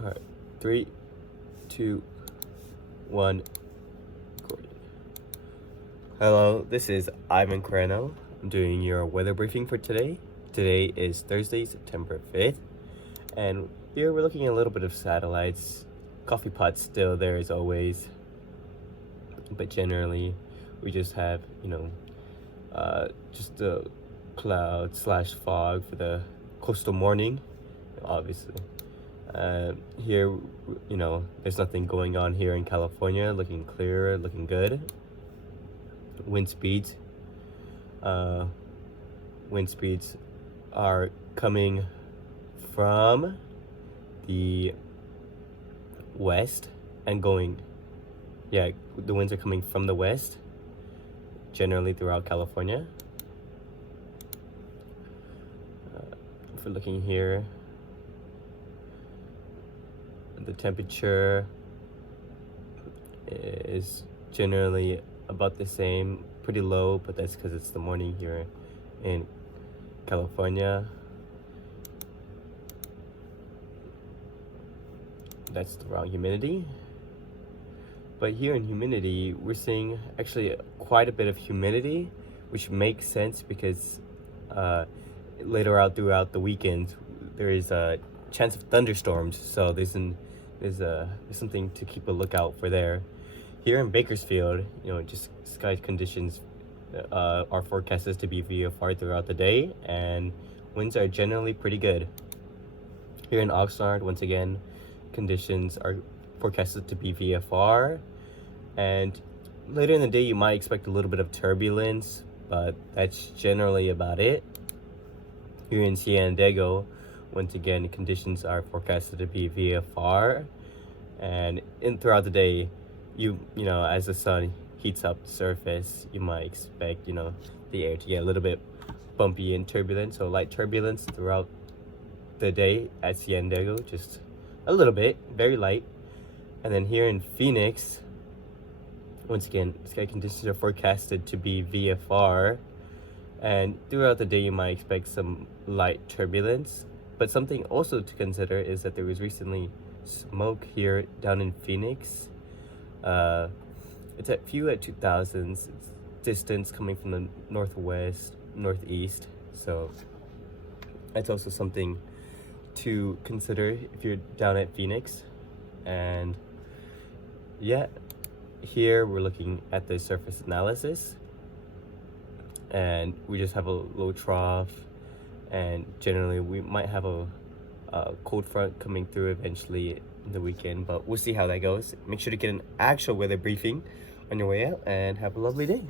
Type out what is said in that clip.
All right, 3, 2, 1. Recording. Hello, this is Ivan Carano. I'm doing your weather briefing for today. Today is Thursday, September 5th, and here we're looking at a little bit of satellites. Coffee pot's still there as always, but generally we just have, just the cloud slash fog for the coastal morning, obviously. Here, there's nothing going on here in California. Looking clear, looking good. Wind speeds are coming from the west and going, the winds are coming from the west, generally throughout California. If we're looking here, the temperature is generally about the same, pretty low, but that's because it's the morning here in California. That's the wrong humidity. But here in humidity, we're seeing actually quite a bit of humidity, which makes sense because later out throughout the weekend, there is a chance of thunderstorms. So there's something to keep a lookout for there. Here in Bakersfield, just sky conditions are forecasted to be VFR throughout the day, and winds are generally pretty good. Here in Oxnard, once again, conditions are forecasted to be VFR, and later in the day you might expect a little bit of turbulence, but that's generally about it. Here in San Diego, once again, conditions are forecasted to be VFR, and throughout the day, as the sun heats up the surface, you might expect, the air to get a little bit bumpy and turbulent. So light turbulence throughout the day at San Diego, just a little bit, very light. And then here in Phoenix, once again, sky conditions are forecasted to be VFR, and throughout the day you might expect some light turbulence. But something also to consider is that there was recently smoke here down in Phoenix. It's at few at 2000s. It's distance coming from the northwest, northeast. So that's also something to consider if you're down at Phoenix. And here we're looking at the surface analysis, and we just have a low trough, and generally we might have a cold front coming through eventually in the weekend, but we'll see how that goes. Make sure to get an actual weather briefing on your way out, and have a lovely day.